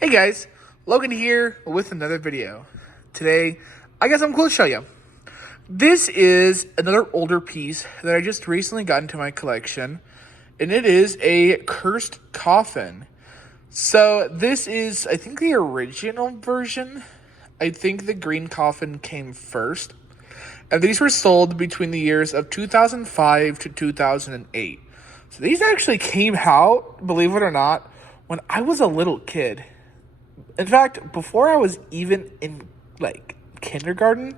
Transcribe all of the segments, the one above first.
Hey guys, Logan here with another video. Today, I got something cool to show you. This is another older piece that I just recently got into my collection, and it is a cursed coffin. So this is, I think, the original version. I think the green coffin came first, and these were sold between the years of 2005 to 2008. So these actually came out, believe it or not, when I was a little kid. In fact, before I was even in, kindergarten,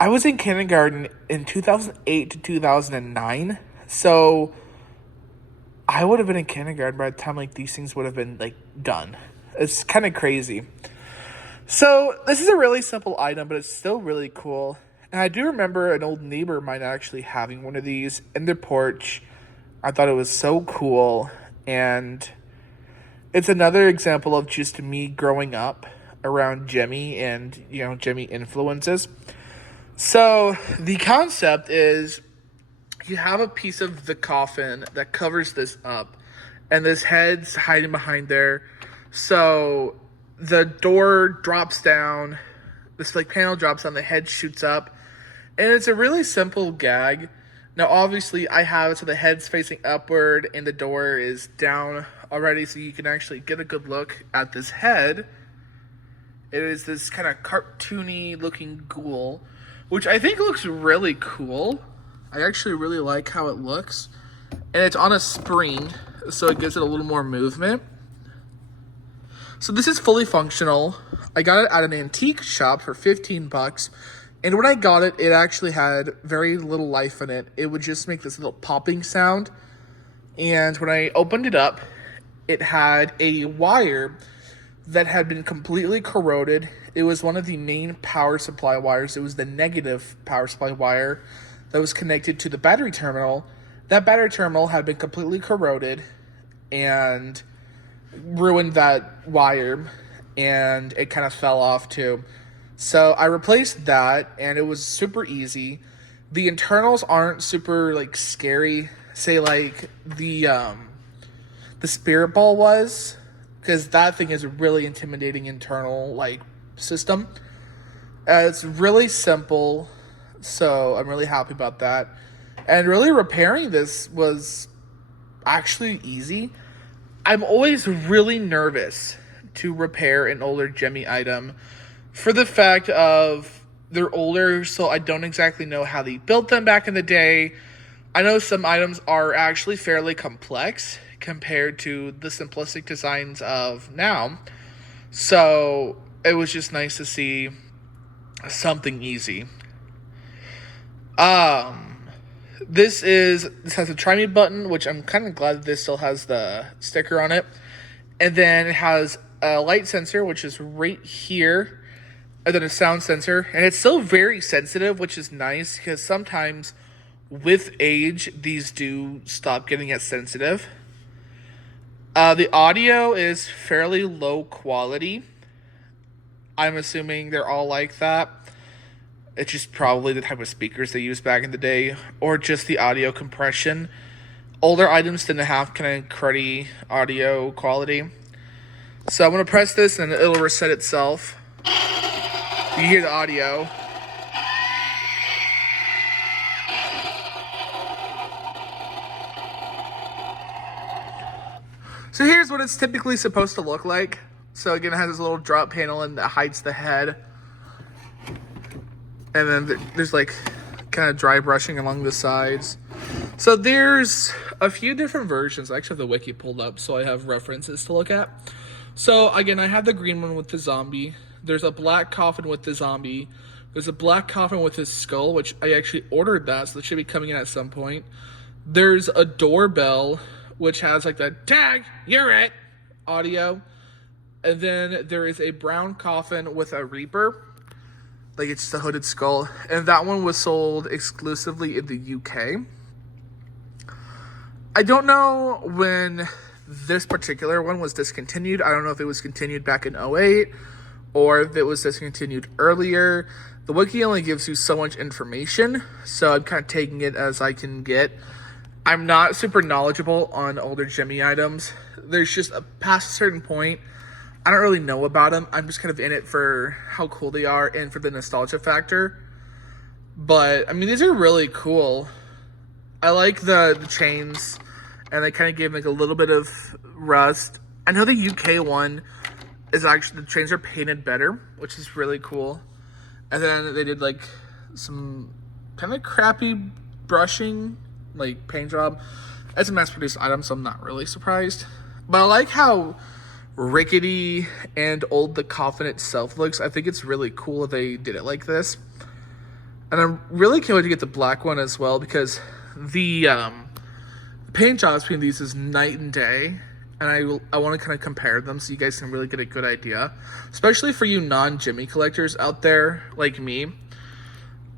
I was in kindergarten in 2008 to 2009. So I would have been in kindergarten by the time, these things would have been, done. It's kind of crazy. So this is a really simple item, but it's still really cool. And I do remember an old neighbor of mine actually having one of these in their porch. I thought it was so cool, and it's another example of just me growing up around Gemmy and, Gemmy influences. So the concept is you have a piece of the coffin that covers this up, and this head's hiding behind there. So the door drops down, this panel drops down, the head shoots up, and it's a really simple gag. Now, obviously, I have it so the head's facing upward and the door is down already, so you can actually get a good look at this head. It is this kind of cartoony looking ghoul, which I think looks really cool. I actually really like how it looks. And it's on a spring, so it gives it a little more movement. So this is fully functional. I got it at an antique shop for 15 bucks. And when I got it, it actually had very little life in it. It would just make this little popping sound. And when I opened it up, it had a wire that had been completely corroded. It was one of the main power supply wires. It was the negative power supply wire that was connected to the battery terminal. That battery terminal had been completely corroded and ruined that wire, and it kind of fell off too. So I replaced that, and it was super easy. The internals aren't super scary. Say the spirit ball was, because that thing is a really intimidating internal system. It's really simple, so I'm really happy about that. And really repairing this was actually easy. I'm always really nervous to repair an older Gemmy item, for the fact of they're older, so I don't exactly know how they built them back in the day. I know some items are actually fairly complex compared to the simplistic designs of now. So it was just nice to see something easy. This has a try me button, which I'm kind of glad that this still has the sticker on it. And then it has a light sensor, which is right here. And then a sound sensor, and it's still very sensitive, which is nice, because sometimes with age these do stop getting as sensitive. The audio is fairly low quality. I'm assuming they're all like that. It's just probably the type of speakers they used back in the day, or just the audio compression. Older items didn't have kind of cruddy audio quality. So I'm going to press this and it'll reset itself. You hear the audio. So here's what it's typically supposed to look like. So again, it has this little drop panel and that hides the head. And then there's kind of dry brushing along the sides. So there's a few different versions. I actually have the wiki pulled up so I have references to look at. So again, I have the green one with the zombie. There's a black coffin with the zombie. There's a black coffin with his skull, which I actually ordered that, so that should be coming in at some point. There's a doorbell, which has the tag, you're it, audio. And then there is a brown coffin with a reaper. It's just a hooded skull. And that one was sold exclusively in the UK. I don't know when this particular one was discontinued. I don't know if it was continued back in 2008 or if it was discontinued earlier. The wiki only gives you so much information, so I'm kind of taking it as I can get. I'm not super knowledgeable on older Gemmy items. There's just past a certain point, I don't really know about them. I'm just kind of in it for how cool they are and for the nostalgia factor. But, I mean, these are really cool. I like the chains, and they kind of gave like a little bit of rust. I know the UK one is actually, the chains are painted better, which is really cool. And then they did like some kind of crappy brushing, like paint job. It's a mass-produced item, so I'm not really surprised. But I like how rickety and old the coffin itself looks. I think it's really cool that they did it like this. And I'm really can't wait to get the black one as well, because the paint jobs between these is night and day. And I want to kind of compare them so you guys can really get a good idea. Especially for you non-Gemmy collectors out there like me.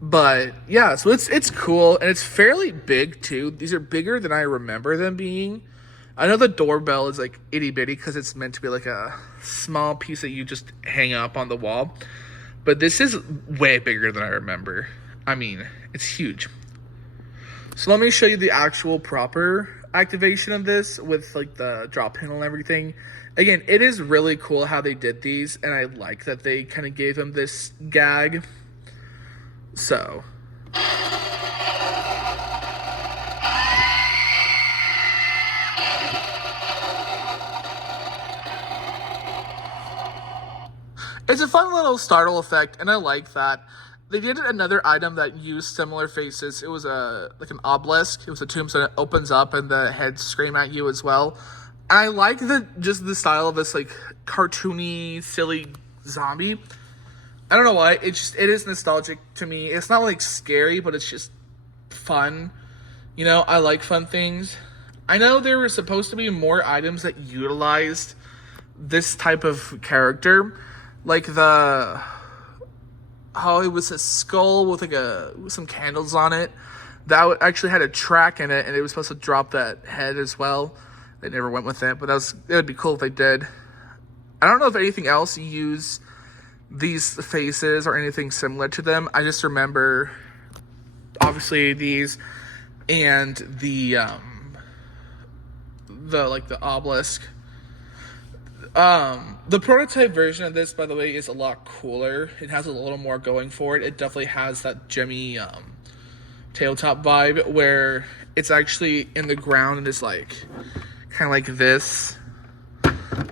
But yeah, so it's cool, and it's fairly big too. These are bigger than I remember them being. I know the doorbell is like itty bitty because it's meant to be like a small piece that you just hang up on the wall. But this is way bigger than I remember. I mean, it's huge. So let me show you the actual proper activation of this with like the drop panel and everything. Again, it is really cool how they did these, and I like that they kind of gave him this gag. So it's a fun little startle effect, and I like that. They did another item that used similar faces. It was like an obelisk. It was a tombstone that opens up and the heads scream at you as well. And I like just the style of this like cartoony, silly zombie. I don't know why. It is nostalgic to me. It's not like scary, but it's just fun. You know, I like fun things. I know there were supposed to be more items that utilized this type of character. Like it was a skull with with some candles on it that actually had a track in it, and it was supposed to drop that head as well. They never went with it, but it would be cool if they did. I don't know if anything else used these faces or anything similar to them. I just remember obviously these and the obelisk. The prototype version of this, by the way, is a lot cooler. It has a little more going for it. It definitely has that Gemmy tabletop vibe where it's actually in the ground and it's like kind of like this.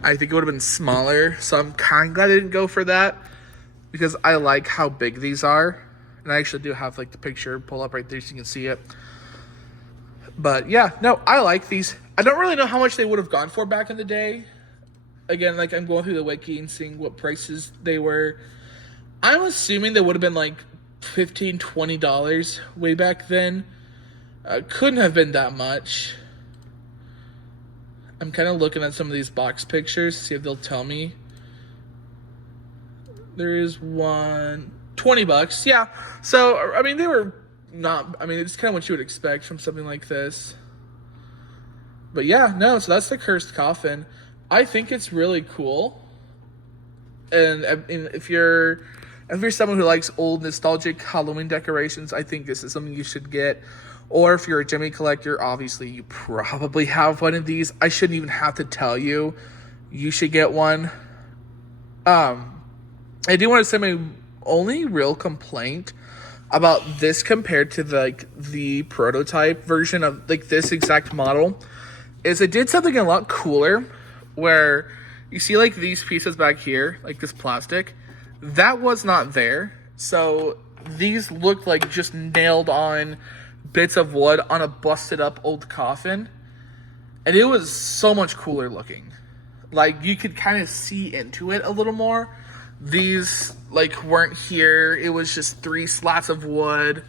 I think it would have been smaller, so I'm kind of glad I didn't go for that because I like how big these are. And I actually do have like the picture pull up right there so you can see it. But yeah, no, I like these. I don't really know how much they would have gone for back in the day. Again, like I'm going through the wiki and seeing what prices they were. I'm assuming they would have been like $15, $20 way back then. Couldn't have been that much. I'm kind of looking at some of these box pictures to see if they'll tell me. There is one, $20. Yeah. So, I mean, they were not, I mean, it's kind of what you would expect from something like this. But yeah, no, so that's the Cursed Coffin. I think it's really cool. And if you're someone who likes old nostalgic Halloween decorations, I think this is something you should get. Or if you're a Gemmy collector, obviously you probably have one of these. I shouldn't even have to tell you. You should get one. I do want to say my only real complaint about this compared to the prototype version of like this exact model is it did something a lot cooler where you see like these pieces back here, like this plastic, that was not there. So these looked like just nailed on bits of wood on a busted up old coffin. And it was so much cooler looking. Like you could kind of see into it a little more. These like weren't here. It was just 3 slats of wood.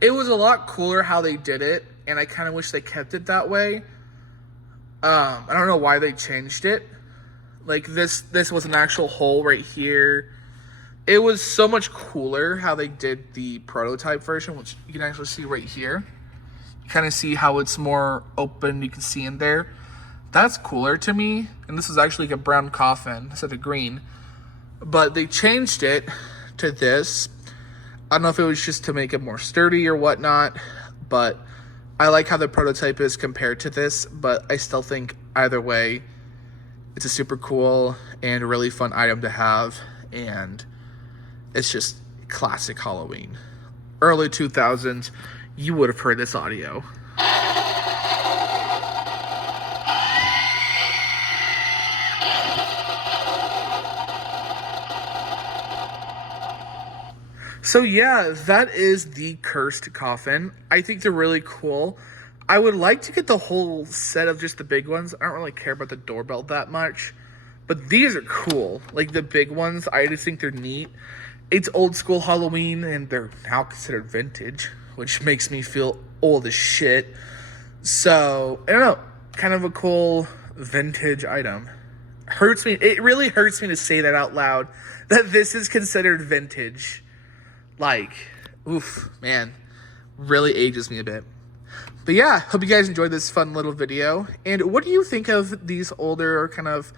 It was a lot cooler how they did it. And I kind of wish they kept it that way. I don't know why they changed it. Like this was an actual hole right here. It was so much cooler how they did the prototype version, which you can actually see right here. You kind of see how it's more open. You can see in there. That's cooler to me. And this is actually like a brown coffin instead of green. But they changed it to this. I don't know if it was just to make it more sturdy or whatnot. But I like how the prototype is compared to this. But I still think either way, It's a super cool and really fun item to have, and it's just classic Halloween. Early 2000s, you would have heard this audio. So yeah, that is the cursed coffin. I think they're really cool. I would like to get the whole set of just the big ones. I don't really care about the doorbell that much. But these are cool. Like the big ones, I just think they're neat. It's old school Halloween and they're now considered vintage, which makes me feel old as shit. So, I don't know, kind of a cool vintage item. Hurts me, it really hurts me to say that out loud, that this is considered vintage. Like, oof, man, really ages me a bit. But yeah, hope you guys enjoyed this fun little video. And what do you think of these older kind of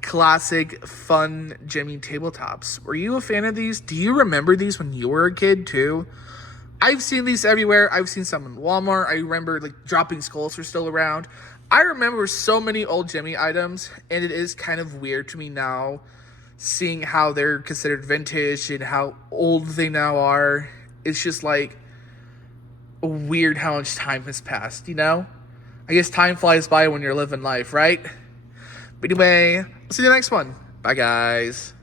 classic fun Gemmy tabletops? Were you a fan of these? Do you remember these when you were a kid too? I've seen these everywhere. I've seen some in Walmart. I remember like dropping skulls were still around. I remember so many old Gemmy items, and it is kind of weird to me now seeing how they're considered vintage and how old they now are. It's just like weird how much time has passed, you know? I guess time flies by when you're living life, right? But anyway, I'll see you in the next one. Bye, guys.